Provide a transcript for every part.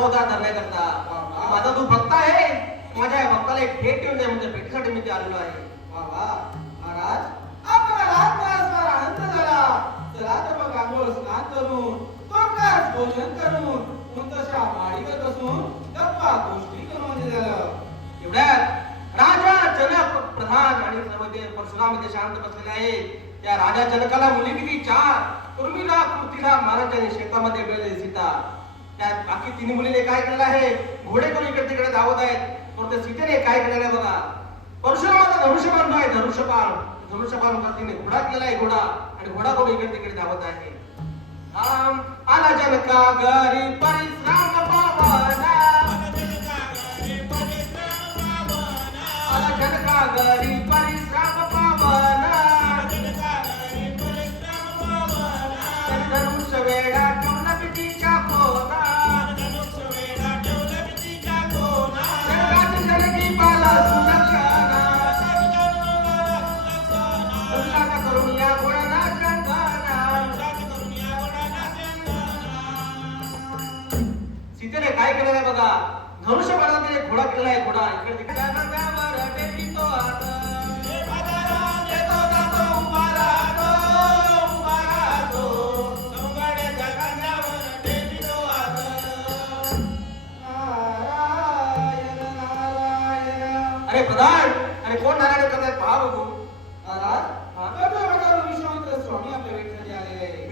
सोडून सातवा माझा तू भक्त आहे. माझ्या भक्ताला एक भेट ठेवून म्हणजे भेटीसाठी मी ते आलेलो आहे. महाराज आपल्याला आनंद झाला. चला तर मग आंघोळ स्नान करून भोजन करून मग तशा बसून गप्पा गोष्टी करून म्हणजे झालं. एवढ्यात राजा जनक प्रधान आणि सर्व शांत बसलेले आहे त्या राजा जनकाला मुली किती चार उर्मिला कृतीला महाराजांनी शेतामध्ये वेळ सीता. त्या बाकी तिन्ही मुलीने काय केलेलं आहे? घोडे करून इकडे तिकडे धावत आहेत. तर त्या सीतेने काय केलेलं आहे बघा? परशुरामाचा धनुष्य बांधला आहे धनुष्यपान होता तिने. घोडा केला आहे घोडा. आणि घोडा करून इकडे तिकडे धावत आहे. राम आला जनका घरी परिश्रम पावना. आला जनका घरी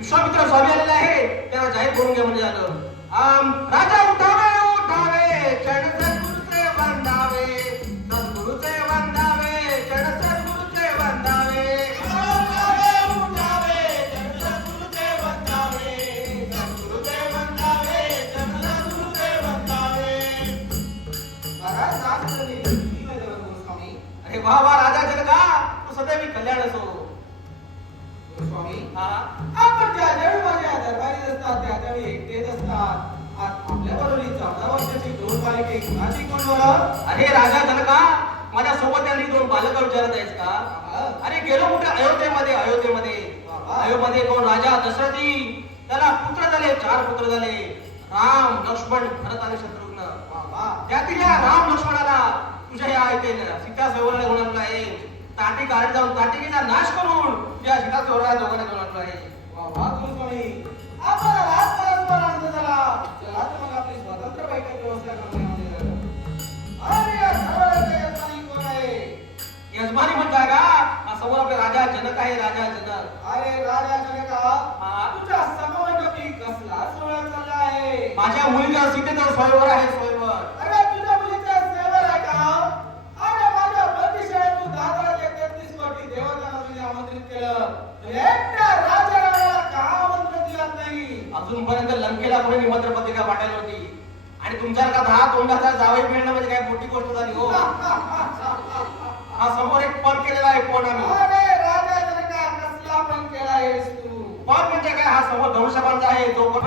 विश्वामित्र स्वामी आलेले आहे. त्यांना जाहीर करून घ्या म्हणजे झालं राजा कोण बरं अरे राजा जनका माझ्या सोबत यांनी दोन बालक विचारत आहेस का? अरे गेलो कुठे? अयोध्येमध्ये अयोध्येमध्ये. अयोध्येमध्ये कोण राजा दशरथी त्याला पुत्र झाले चार पुत्र झाले. राम लक्ष्मण भरत आणि शत्रुघ्न. बाबा त्यातील या राम लक्ष्मणाला तुझ्या या इथे सीता घेऊन आणलं आहे. ताटी गाडी जाऊन ताटिकेचा नाश करून तुझ्या सीता सैवराला दोघांना आणलं आहे. बाबा गोस्वामी आपल्याला आज जनक आहे राजा जनक अरे राजा जनका. तुझ्या समोरटपी कसला सोहळा चालला आहे? माझ्या मुलीचा सीतेचा स्वयंवर आहे स्वयंवर अरे तुझ्या मुलीचा सेवर आहे का? अरे माझ्या ते तेहतीस कोटी देवतांना तुझे आमंत्रित केलं. तर एकट्या राजाला का आमंत्रण दिलं नाही? अजूनपर्यंत लंकेला कोणी निमंत्रण पत्रिका पाठवली होती. आणि तुमच्यासारखा दहा तोंडाचा जावई मिळणं म्हणजे काय मोठी गोष्ट झाली हो. हा समोर एक पण केलेला आहे पण आम्ही अरे राजा जनका कसला पण केला आहेस तू. पाप म्हणजे काय? हा समोर धनुष्यबाणचा आहे. जो पण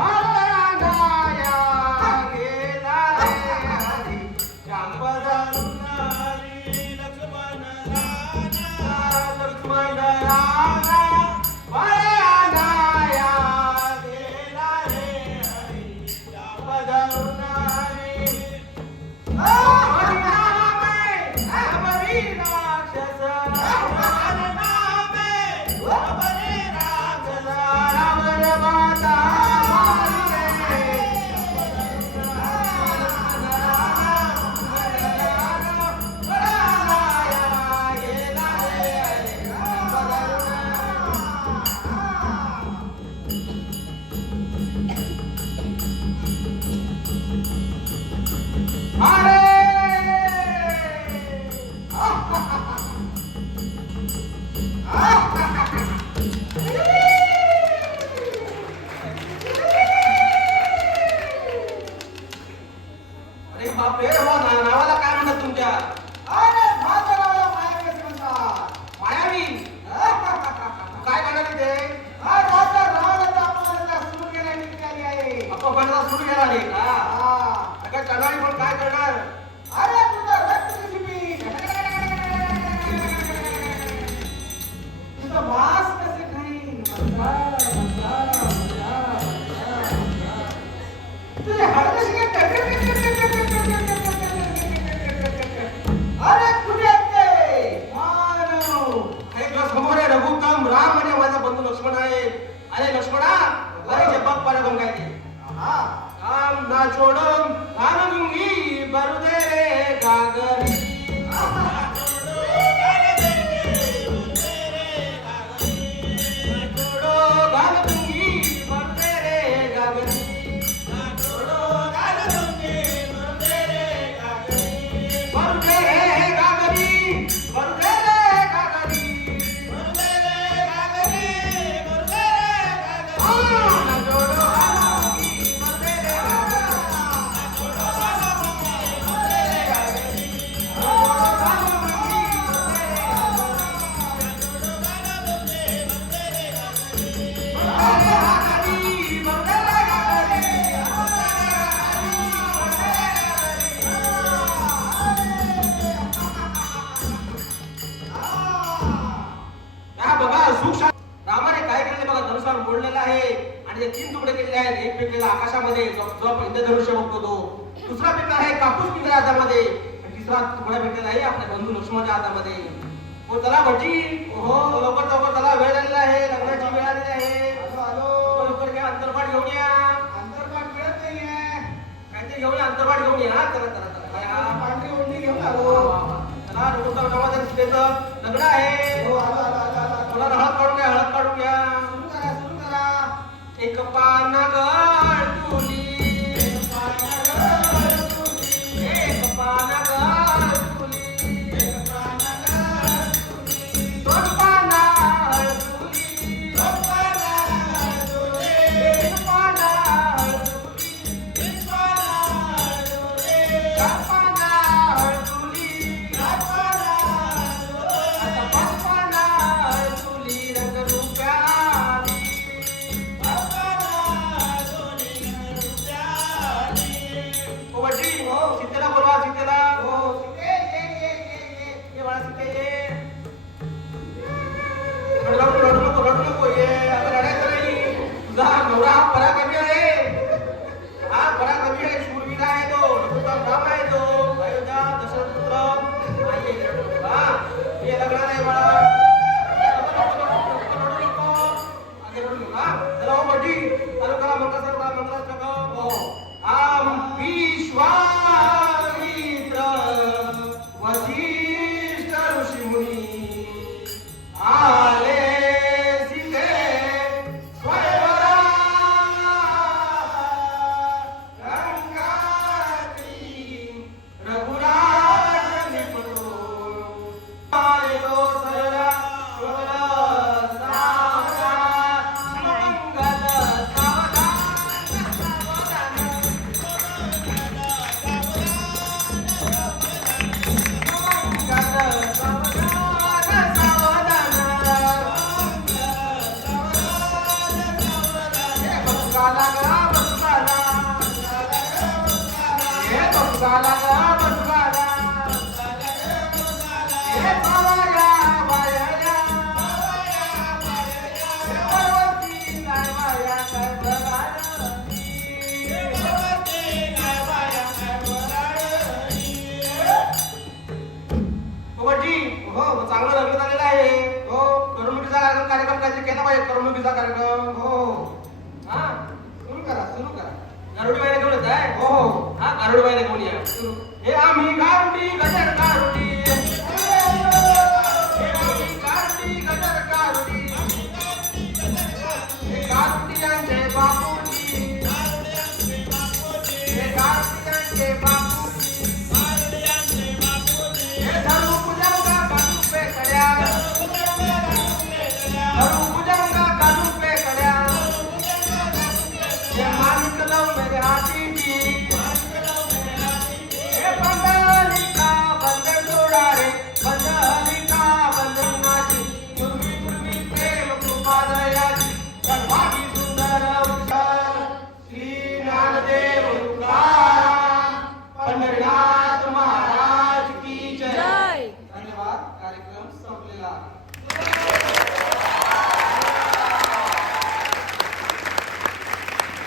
अरे बापरे हो ना- नावाला काय म्हणतात तुमच्या? अरे माझ्या नावाला म्हणतात. मायावी? काय म्हणाली ते? हा राजा रावणाचा अपमानाचा सुरू केला निघाली आहे. अपमानाचा नाही का हा. अगं चढाई पण काय करणार? నా చూడం ఆనందం जे तीन तुकडे केलेले आहेत. एक पिकलेला आकाशामध्ये जो पहिलं बघतो तो. दुसरा पिकला आहे कापूस पिकला हातामध्ये तिसरा तुकडा भेटलेला आहे आपल्या बंधू लक्ष्मणच्या हातामध्ये हो चला भटी हो लवकर लवकर चला. वेळ आलेला आहे. लग्नाची वेळ आलेली आहे. हो, लवकर घ्या. घेऊन या. अंतरपाठ मिळत नाहीये. काहीतरी घेऊन या. अंतरपाठ घेऊन या. चला चला घेऊन हो, हो, आहे. हळद घ्या हळद काढून घ्या. 把那个 का बाई करमणुकीचा कार्यक्रम. हो. हा? सुरू करा सुरू करा. गारुडीबाईने घेऊनच आहे हो हो. हा गारुडीबाईने घेऊन या? हे आम्ही काय